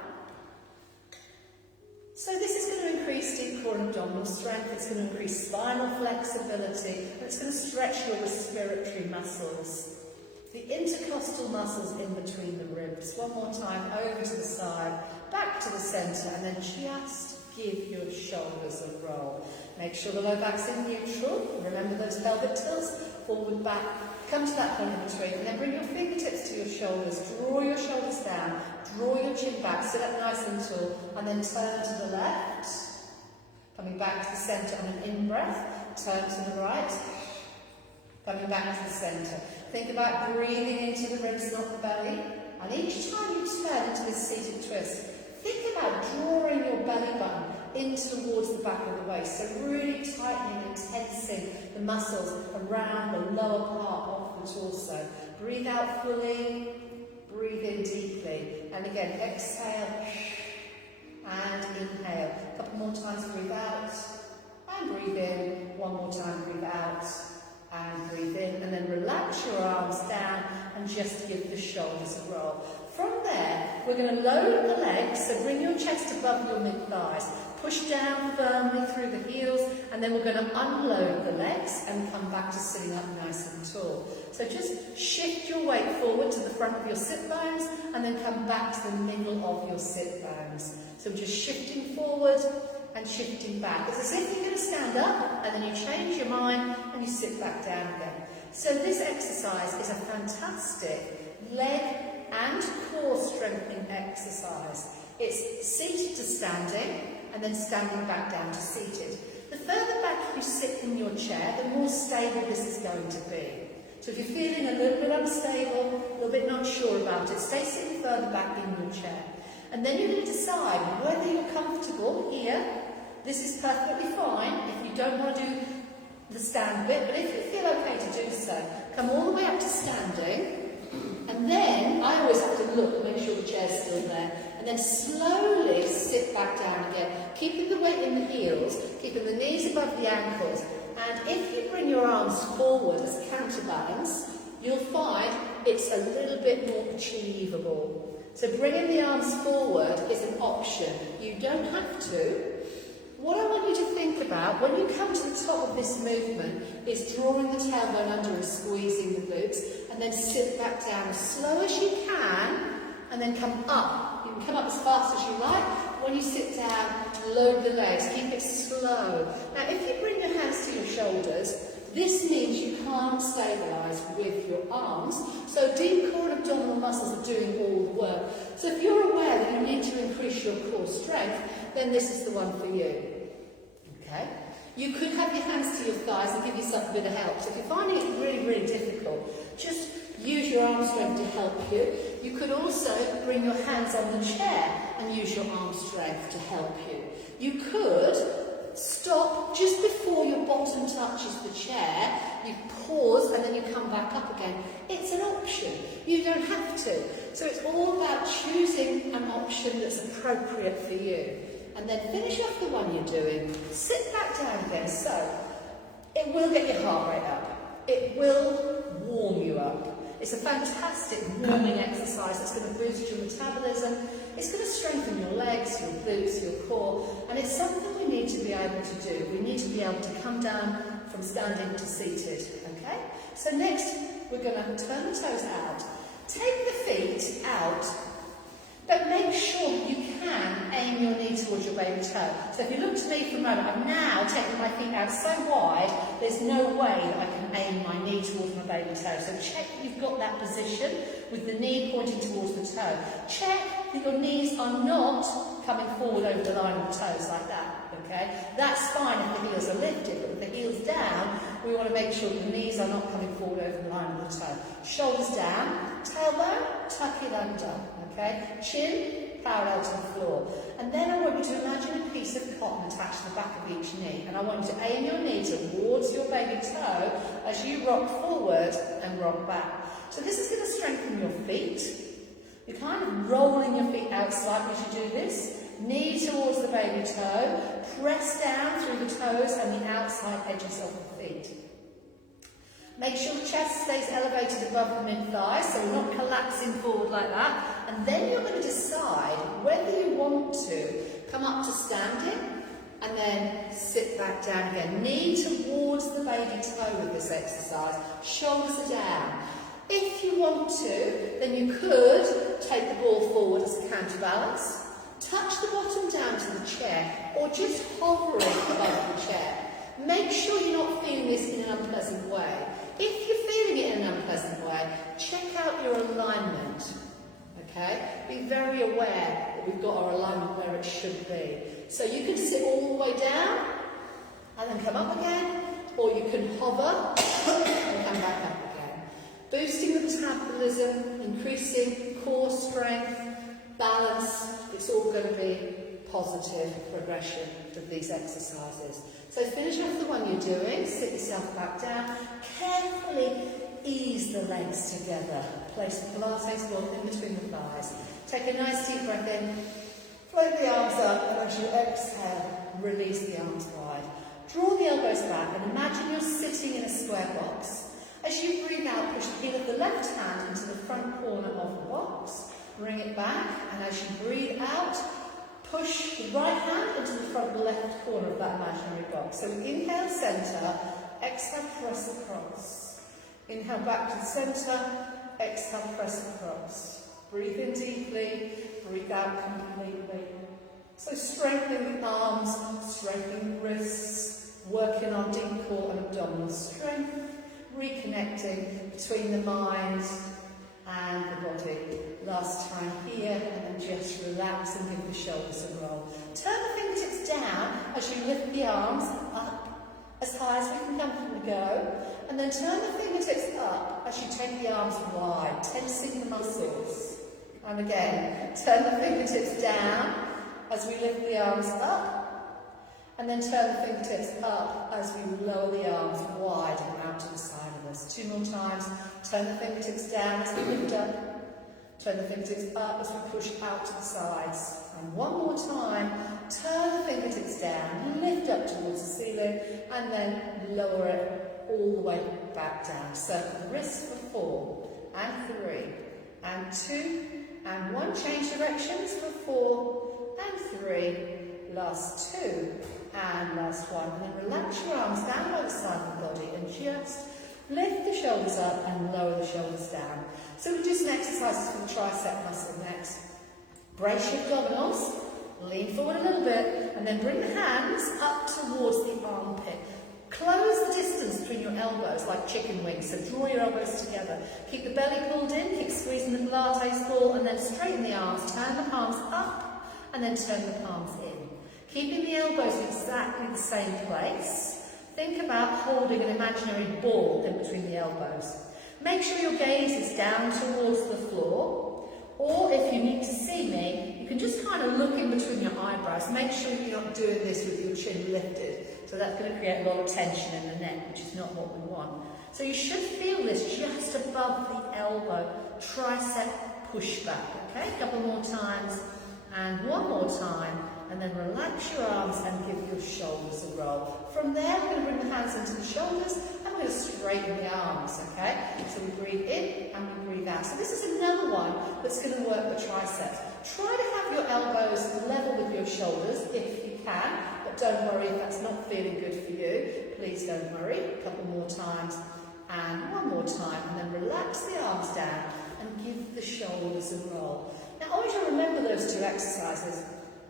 So this is going to increase deep core and abdominal strength, it's going to increase spinal flexibility, and it's going to stretch your respiratory muscles. The intercostal muscles in between the ribs. One more time, over to the side, back to the centre, and then just give your shoulders a roll. Make sure the low back's in neutral. Remember those pelvic tilts, forward, back. Come to that point in between, and then bring your fingertips to your shoulders. Draw your shoulders down, draw your chin back, sit up nice and tall, and then turn to the left. Coming back to the centre on an in-breath, turn to the right. Coming back to the centre. Think about breathing into the ribs, not the belly. And each time you turn into this seated twist, think about drawing your belly button in towards the back of the waist. So really tightening and tensing the muscles around the lower part of the torso. Breathe out fully, breathe in deeply. And again, exhale and inhale. A couple more times, breathe out and breathe in. One more time, breathe out and breathe in. And then relax your arms down and just give the shoulders a roll. From there, we're going to lower the legs, so bring your chest above your mid-thighs. Push down firmly through the heels, and then we're going to unload the legs and come back to sitting up nice and tall. So just shift your weight forward to the front of your sit bones, and then come back to the middle of your sit bones. So just shifting forward and shifting back. It's as if you're going to stand up, and then you change your mind, and you sit back down again. So this exercise is a fantastic leg and core strengthening exercise. It's seated to standing, and then standing back down to seated. The further back you sit in your chair, the more stable this is going to be. So if you're feeling a little bit unstable, a little bit not sure about it, stay sitting further back in your chair. And then you're going to decide whether you're comfortable here. This is perfectly fine if you don't want to do the stand bit, but if you feel okay to do so, come all the way up to standing. And then I always have to look and make sure the chair's still there. And then slowly sit back down again, keeping the weight in the heels, keeping the knees above the ankles. And if you bring your arms forward as counterbalance, you'll find it's a little bit more achievable. So bringing the arms forward is an option. You don't have to. What I want you to think about when you come to the top of this movement is drawing the tailbone under and squeezing the glutes, and then sit back down as slow as you can, and then come up. You can come up as fast as you like. When you sit down, load the legs, keep it slow. Now, if you bring your hands to your shoulders, this means you can't stabilise with your arms, so deep core and abdominal muscles are doing all the work. So if you're aware that you need to increase your core strength, then this is the one for you. Okay? You could have your hands to your thighs and give yourself a bit of help. So if you're finding it really, really difficult, just use your arm strength to help you. You could also bring your hands on the chair and use your arm strength to help you. You could stop just before your bottom touches the chair, you pause and then you come back up again. It's an option. You don't have to. So it's all about choosing an option that's appropriate for you. And then finish off the one you're doing. Sit back down again. So it will get your heart rate up. It will warm you up. It's a fantastic warming exercise that's going to boost your metabolism. It's going to strengthen your legs, your glutes, your core. And it's something we need to be able to do. We need to be able to come down from standing to seated. Okay? So next, we're going to turn the toes out. Take the feet out. But make sure you can aim your knee towards your baby toe. So if you look to me for a moment, I'm now taking my feet out so wide, there's no way that I can aim my knee towards my baby toe. So check that you've got that position with the knee pointing towards the toe. Check that your knees are not coming forward over the line of the toes like that. Okay? That's fine if the heels are lifted, but with the heels down, we want to make sure the knees are not coming forward over the line of the toe. Shoulders down, tailbone, tuck it under. Okay? Chin parallel to the floor. And then I want you to imagine a piece of cotton attached to the back of each knee. And I want you to aim your knee towards your baby toe as you rock forward and rock back. So this is going to strengthen your feet. You're kind of rolling your feet out slightly as you do this. knee towards the baby toe, press down through the toes and the outside edges of the feet. Make sure the chest stays elevated above the mid-thigh, so we're not collapsing forward like that. And then you're going to decide whether you want to come up to standing and then sit back down again. Knee towards the baby toe with this exercise. Shoulders are down. If you want to, then you could take the ball forward as a counterbalance, touch the bottom down to the chair, or just hovering above the chair. Make sure you're not feeling this in an unpleasant way. If you're feeling it in an unpleasant way, check out your alignment. Okay? Be very aware that we've got our alignment where it should be. So you can sit all the way down and then come up again, or you can hover and come back up again. Boosting the metabolism, increasing core strength, balance, it's all going to be positive progression of these exercises. So finish off the one you're doing, sit yourself back down, carefully ease the legs together. Place the Pilates ball in between the thighs. Take a nice deep breath in, float the arms up, and as you exhale, release the arms wide. Draw the elbows back and imagine you're sitting in a square box. As you breathe out, push the heel of the left hand into the front corner of the box. Bring it back, and as you breathe out, push the right hand into the front left corner of that imaginary box. So inhale, centre, exhale, press across. Inhale back to the centre, exhale, press across. Breathe in deeply, breathe out completely. So strengthening the arms, strengthening the wrists, working on deep core and abdominal strength, reconnecting between the mind and the body. Last time here, and then just relax and give the shoulders a roll. Turn the fingertips down as you lift the arms up as high as we can comfortably go, and then turn the fingertips up as you take the arms wide, tensing the muscles. And again, turn the fingertips down as we lift the arms up, and then turn the fingertips up as we lower the arms wide and out to the side of us. 2 more times. Turn the fingertips down as we lift up. Turn the fingertips up as we push out to the sides. And one more time. Turn the fingertips down, lift up towards the ceiling, and then lower it all the way back down. Circle the wrists for 4, and 3, and 2, and 1. Change directions for 4, and 3. Last 2, and last 1. And then relax your arms down by the side of the body and just lift the shoulders up and lower the shoulders down. So we'll do some exercises for the tricep muscle next. Brace your abdominals, lean forward a little bit, and then bring the hands up towards the armpit. Close the distance between your elbows like chicken wings, so draw your elbows together. Keep the belly pulled in, keep squeezing the Pilates ball, and then straighten the arms. Turn the palms up, and then turn the palms in. Keeping the elbows in exactly the same place. Think about holding an imaginary ball in between the elbows. Make sure your gaze is down towards the floor, or if you need to see me, you can just kind of look in between your eyebrows. Make sure you're not doing this with your chin lifted, so that's going to create a lot of tension in the neck, which is not what we want. So you should feel this just above the elbow, tricep pushback, okay? A couple more times, and one more time. And then relax your arms and give your shoulders a roll. From there, we're going to bring the hands into the shoulders and we're going to straighten the arms, okay? So we breathe in and we breathe out. So this is another one that's going to work the triceps. Try to have your elbows level with your shoulders if you can, but don't worry if that's not feeling good for you. Please don't worry. A couple more times and one more time. And then relax the arms down and give the shoulders a roll. Now, I want you to remember those 2 exercises.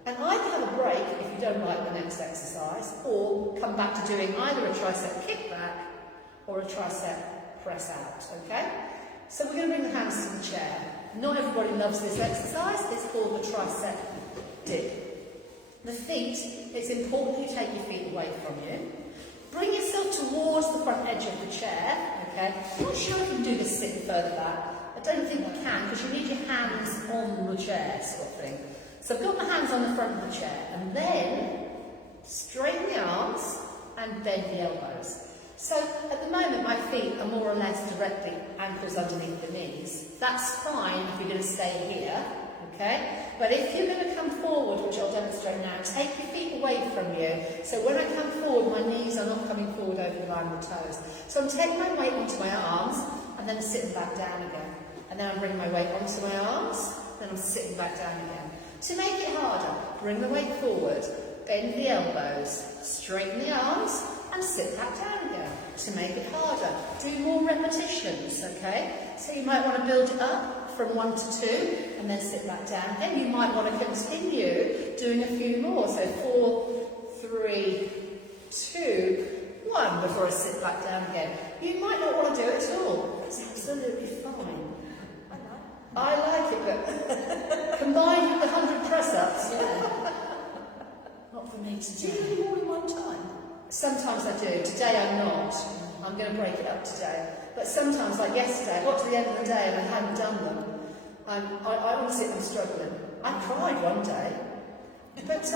And either have a break if you don't like the next exercise, or come back to doing either a tricep kickback or a tricep press out, okay? So we're going to bring the hands to the chair. Not everybody loves this exercise. It's called the tricep dip. The feet, it's important you take your feet away from you. Bring yourself towards the front edge of the chair, okay? I'm not sure if you can do this sitting further back. I don't think you can, because you need your hands on the chair, sort of thing. So I've got my hands on the front of the chair, and then straighten the arms and bend the elbows. So at the moment my feet are more or less directly ankles underneath the knees. That's fine if you're going to stay here, okay? But if you're going to come forward forward, which I'll demonstrate now, take your feet away from you. So when I come forward, my knees are not coming forward over the line of the toes. So I'm taking my weight onto my arms, and then sitting back down again. And then I'm bringing my weight onto my arms, then I'm sitting back down again. To make it harder, bring the weight forward, bend the elbows, straighten the arms, and sit back down again. To make it harder, do more repetitions, okay? So you might want to build it up from 1 to 2, and then sit back down. Then you might want to continue doing a few more. So 4, 3, 2, 1 before I sit back down again. You might not want to do it at all. It's absolutely fine. I like it, but combined with the 100 press-ups, Yeah. not for me to Do you do. do more in one time? Sometimes I do. Today I'm not. I'm going to break it up today. But sometimes, like yesterday, I got to the end of the day and I hadn't done them. I honestly am struggling. I cried one day. But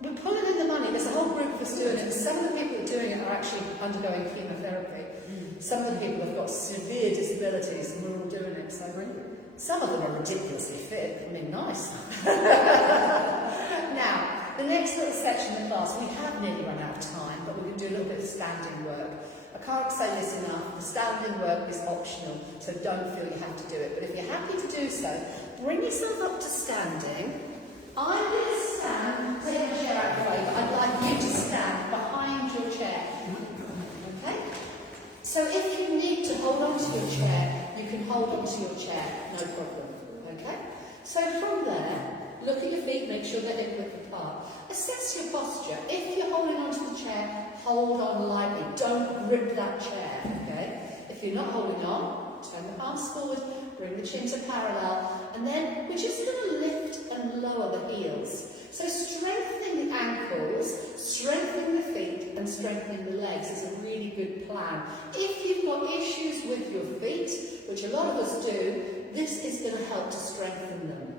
we're pulling in the money. There's a whole group of us doing it. Some of the people that are doing it are actually undergoing chemotherapy. Some of the people have got severe disabilities and we're all doing it. So some of them are ridiculously fit. I mean, nice. Now, the next little section of the class, we have nearly run out of time, but we're going to do a little bit of standing work. I can't say this enough, the standing work is optional, so don't feel you have to do it. But if you're happy to do so, bring yourself up to standing. I'm going to stand, take a chair out of the way, but I'd like you to stand behind your chair. Okay? So if you need to hold on to your chair, you can hold on to your chair, no problem. Okay? So from there, look at your feet, make sure they're hip width apart. Assess your posture. If you're holding onto the chair, hold on lightly. Don't grip that chair, okay? If you're not holding on, turn the palms forward, bring the chin to parallel, and then we're just going to lift and lower the heels. So strengthening the ankles, strengthening the feet, and strengthening the legs is a really good plan. If you've got issues with your feet, which a lot of us do, this is going to help to strengthen them.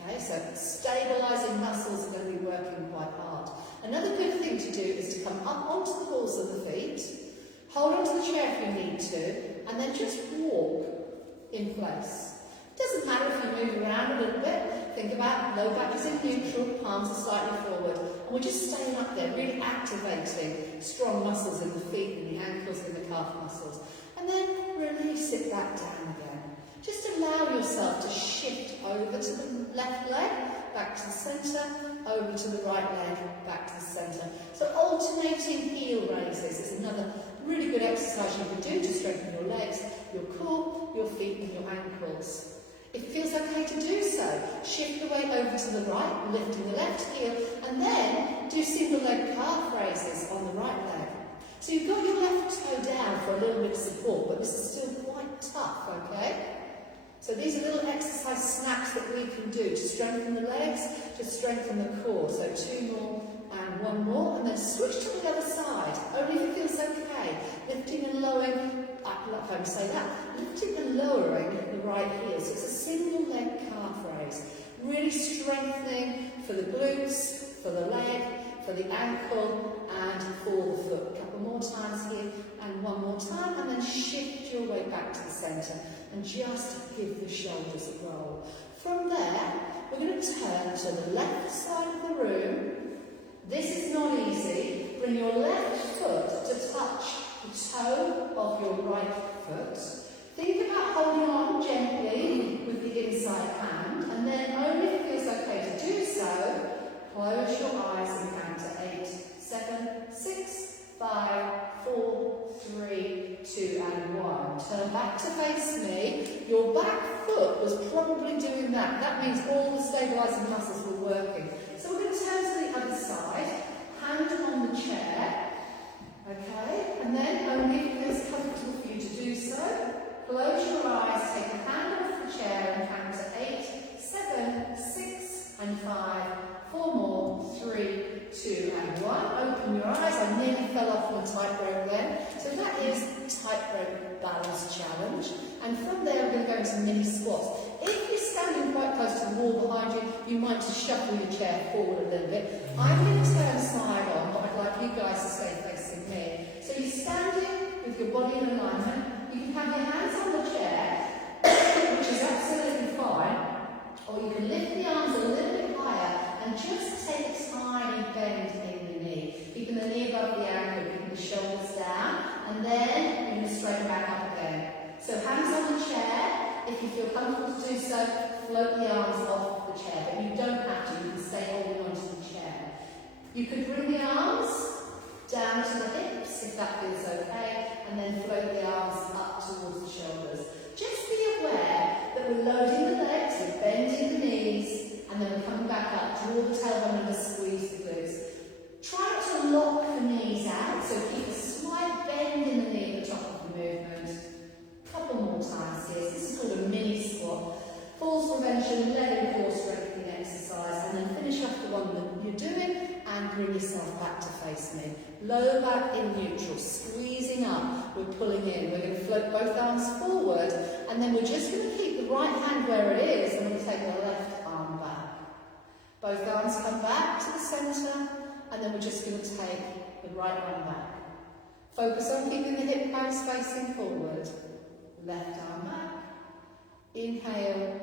Okay, so stabilising muscles are going to be working quite hard. Another good thing to do is to come up onto the balls of the feet, hold onto the chair if you need to, and then just walk in place. Doesn't matter if you move around a little bit. Think about low back is in neutral, palms are slightly forward. And we're just staying up there, really activating strong muscles in the feet and the ankles and the calf muscles. And then release it back down again. Just allow yourself to shift over to the left leg, back to the centre, over to the right leg, back to the centre. So alternating heel raises is another really good exercise you can do to strengthen your legs, your core, your feet and your ankles. If it feels okay to do so, shift the weight over to the right, lifting the left heel, and then do single leg calf raises on the right leg. So you've got your left toe down for a little bit of support, but this is still quite tough, okay? So these are little exercise snaps that we can do to strengthen the legs, to strengthen the core. So 2 more and 1 more, and then switch to the other side, only if it feels okay. Lifting and lowering, I love how you say that, lifting and lowering the right heel. So it's a single leg calf raise, really strengthening for the glutes, for the leg, for the ankle, and for the foot. A couple more times here, and 1 more time, and then shift your weight back to the centre, and just give the shoulders a roll. From there, we're going to turn to the left side of the room. This is not easy. Bring your left foot to touch the toe of your right foot. Think about holding on gently with the inside hand, and then only if it feels okay to do so, close your eyes and count to 8, 7, 6, 5, 4, 3, 2 and 1. Turn back to face me. Your back foot was probably doing that. That means all the stabilising muscles were working. So we're going to turn to the other side. Hand on the chair. Okay? And then only if it feels comfortable for you to do so, close your eyes, take a hand off the chair and count to 8, 7, 6 and 5, 4 more, 3, 2 and 1. Open your eyes. I nearly fell off on a tightrope then. So that is tightrope balance challenge. And from there we're going to go into mini squats. If you're standing quite close to the wall behind you, you might just shuffle your chair forward a little bit. I'm going to turn side on, but I'd like you guys to stay facing me. So you're standing with your body in alignment. You can have your hands on the chair, which is absolutely fine, or you can lift the arms a little bit higher You could bring the arms down to the hips, if that feels okay, and then float the arms up towards the shoulders. Just be aware that we're loading the legs, we're bending the knees, and then we're coming back up. Draw the tailbone under, squeeze the glutes. Try not to lock the knees out, so keep a slight bend in the knee at the top of the movement. A couple more times here. This is called a mini squat. Falls prevention, leg and core strengthening exercise, and then finish off the one that you're doing and bring yourself back to face me. Lower back in neutral, squeezing up, we're pulling in. We're going to float both arms forward, and then we're just going to keep the right hand where it is, and we'll take the left arm back. Both arms come back to the centre, and then we're just going to take the right arm back. Focus on keeping the hip bones facing forward. Left arm back. Inhale,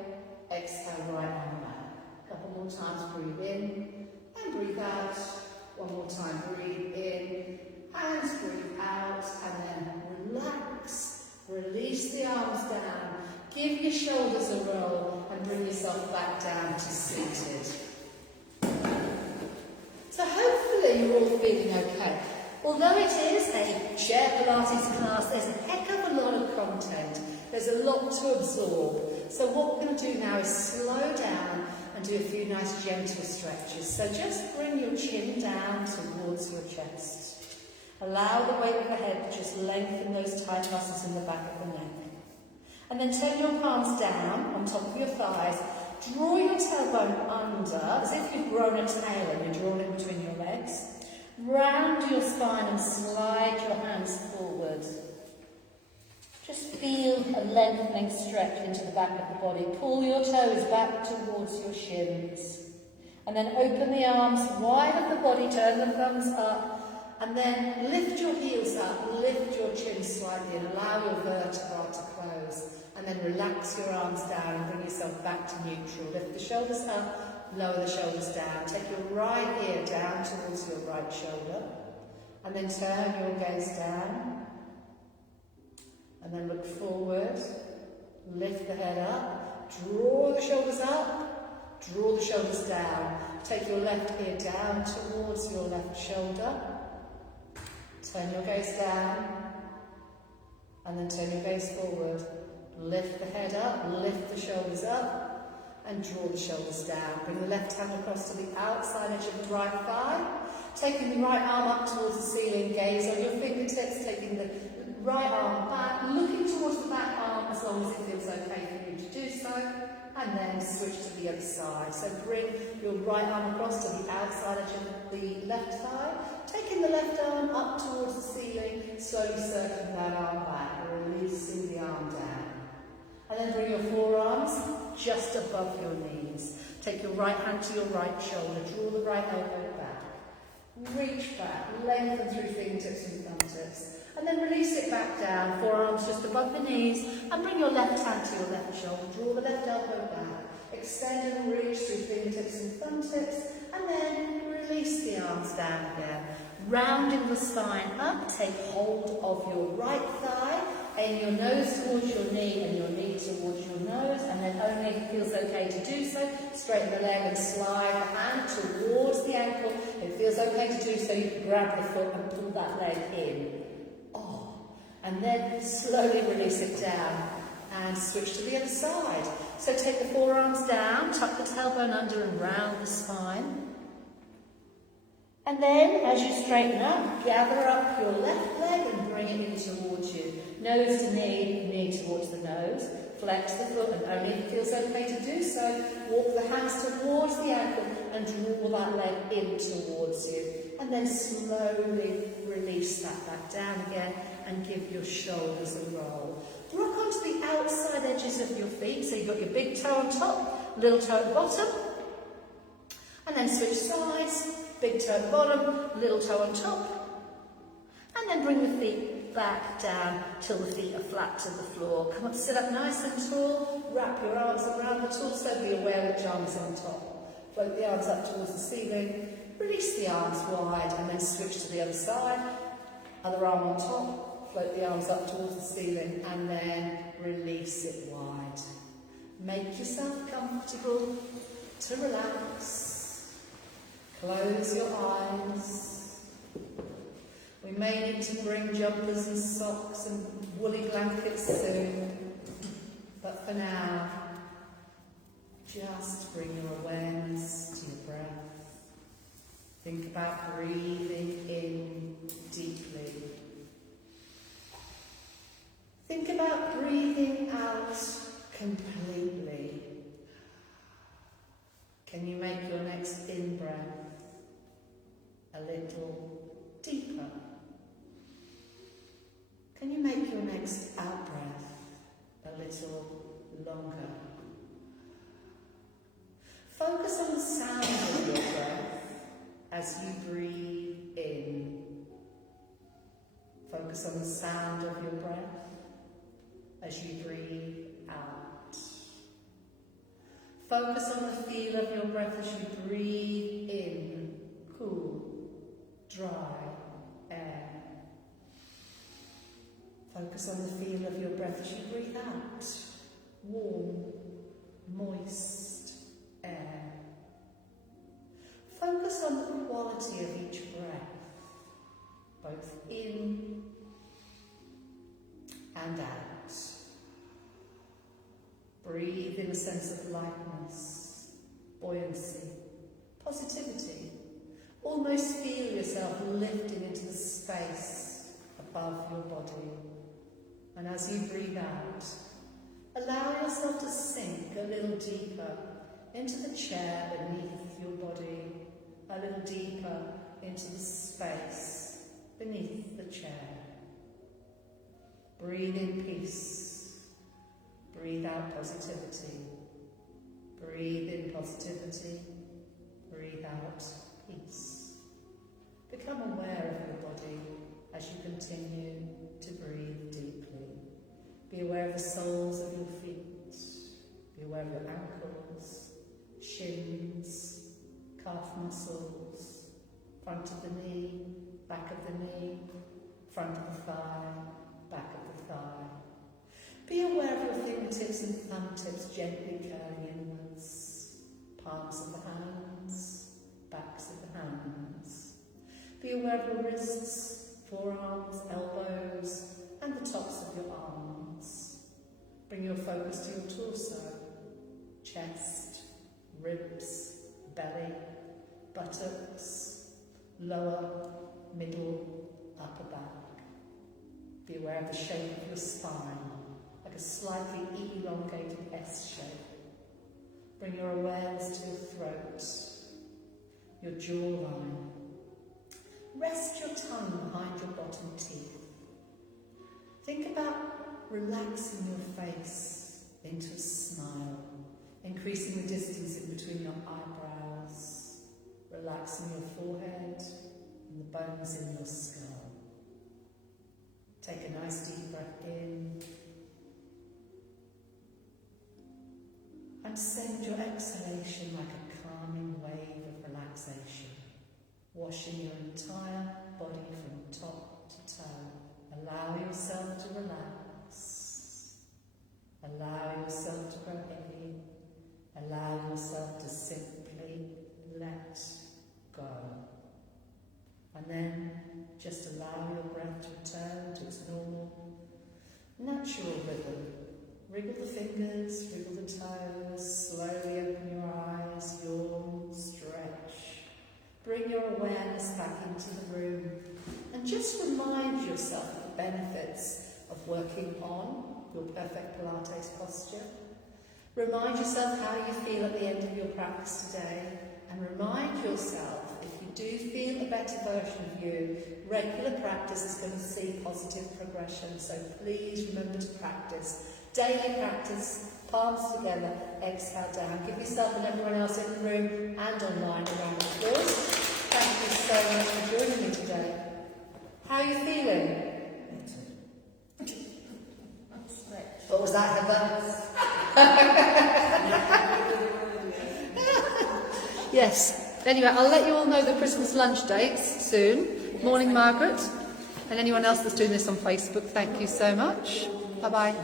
exhale, right arm back. A couple more times, breathe in and breathe out. One more time, breathe in and breathe out, and then relax. Release the arms down. Give your shoulders a roll and bring yourself back down to seated. So hopefully you're all feeling okay. Although it is a chair Pilates class, there's a heck of a lot of content. There's a lot to absorb. So what we're going to do now is slow down and do a few nice gentle stretches. So just bring your chin down towards your chest. Allow the weight of the head to just lengthen those tight muscles in the back of the neck. And then turn your palms down on top of your thighs. Draw your tailbone under, as if you've grown a tail and you're drawn in between your legs. Round your spine and slide your hands forward. Just feel a lengthening stretch into the back of the body. Pull your toes back towards your shins. And then open the arms wide of the body, turn the thumbs up, and then lift your heels up, lift your chin slightly and allow your vertebrae to close. And then relax your arms down and bring yourself back to neutral. Lift the shoulders up, lower the shoulders down. Take your right ear down towards your right shoulder. And then turn your gaze down. And then look forward. Lift the head up. Draw the shoulders up. Draw the shoulders down. Take your left ear down towards your left shoulder. Turn your gaze down. And then turn your gaze forward. Lift the head up, lift the shoulders up, and draw the shoulders down. Bring the left hand across to the outside edge of the right thigh. Taking the right arm up towards the ceiling, gaze on your fingertips, taking the right arm back, looking towards the back arm as long as it feels okay for you to do so, and then switch to the other side. So bring your right arm across to the outside edge of the left thigh, taking the left arm up towards the ceiling, slowly circling that arm back, releasing the arm down. And then bring your forearms just above your knees. Take your right hand to your right shoulder. Draw the right elbow back. Reach back. Lengthen through fingertips and thumb tips. And then release it back down. Forearms just above the knees. And bring your left hand to your left shoulder. Draw the left elbow back. Extend and reach through fingertips and thumb tips. And then release the arms down again. Rounding the spine up. Take hold of your right thigh. Aim your nose towards your knee and your knee towards your nose, and then only if it feels okay to do so, straighten the leg and slide the hand towards the ankle. If it feels okay to do so, you can grab the foot and pull that leg in. And then slowly release it down and switch to the other side. So take the forearms down, tuck the tailbone under and round the spine. And then, as you straighten up, gather up your left leg and bring it in towards you. Nose to knee, knee towards the nose. Flex the foot, and only if it feels okay to do so, walk the hands towards the ankle and draw that leg in towards you. And then slowly release that back down again and give your shoulders a roll. Rock onto the outside edges of your feet, so you've got your big toe on top, little toe at the bottom. And then switch sides. Big toe at the bottom, little toe on top. And then bring the feet back down till the feet are flat to the floor. Come up, sit up nice and tall. Wrap your arms around the torso. Be aware which arm is on top. Float the arms up towards the ceiling. Release the arms wide and then switch to the other side. Other arm on top. Float the arms up towards the ceiling and then release it wide. Make yourself comfortable to relax. Close your eyes. We may need to bring jumpers and socks and woolly blankets soon, but for now, just bring your awareness to your breath. Think about breathing in deeply. Think about breathing out completely. Can you make your next in-breath a little deeper? Can you make your next out-breath a little longer? Focus on the sound of your breath as you breathe in. Focus on the sound of your breath as you breathe out. Focus on the feel of your breath as you breathe in cool, dry air. Focus on the feel of your breath as you breathe out warm, moist air. Focus on the quality of each breath, both in and out. Breathe in a sense of lightness, buoyancy, positivity. Almost feel yourself lifting into the space above your body. And as you breathe out, allow yourself to sink a little deeper into the chair beneath your body, a little deeper into the space beneath the chair. Breathe in peace. Breathe out positivity. Breathe in positivity. Breathe out peace. Become aware of your body as you continue to breathe deeply. Be aware of the soles of your feet. Be aware of your ankles, shins, calf muscles, front of the knee, back of the knee, front of the thigh, back of the thigh. Be aware of your fingertips and thumb tips gently curling inwards, palms of the hands, backs of the hands. Be aware of your wrists, forearms, elbows, and the tops of your arms. Bring your focus to your torso, chest, ribs, belly, buttocks, lower, middle, upper back. Be aware of the shape of your spine, like a slightly elongated S shape. Bring your awareness to your throat, your jawline. Rest your tongue behind your bottom teeth. Think about relaxing your face into a smile, increasing the distance in between your eyebrows, relaxing your forehead and the bones in your skull. Take a nice deep breath in and send your exhalation like a calming wave of relaxation, washing your entire body from top to toe. Allow yourself to relax. Allow yourself to grow heavy. Allow yourself to simply let go. And then just allow your breath to return to its normal, natural rhythm. Wriggle the fingers, wriggle the toes, slowly open your eyes, yawn, stretch. Bring your awareness back into the room and just remind yourself of the benefits of working on your perfect Pilates posture. Remind yourself how you feel at the end of your practice today, and remind yourself, if you do feel a better version of you, regular practice is going to see positive progression. So please remember to practice. Daily practice, palms together, exhale down. Give yourself and everyone else in the room and online a round of applause. Thank you so much for joining me today. How are you feeling? What was that, Heather? Yes. Anyway, I'll let you all know the Christmas lunch dates soon. Morning, Margaret. And anyone else that's doing this on Facebook, thank you so much. Bye-bye.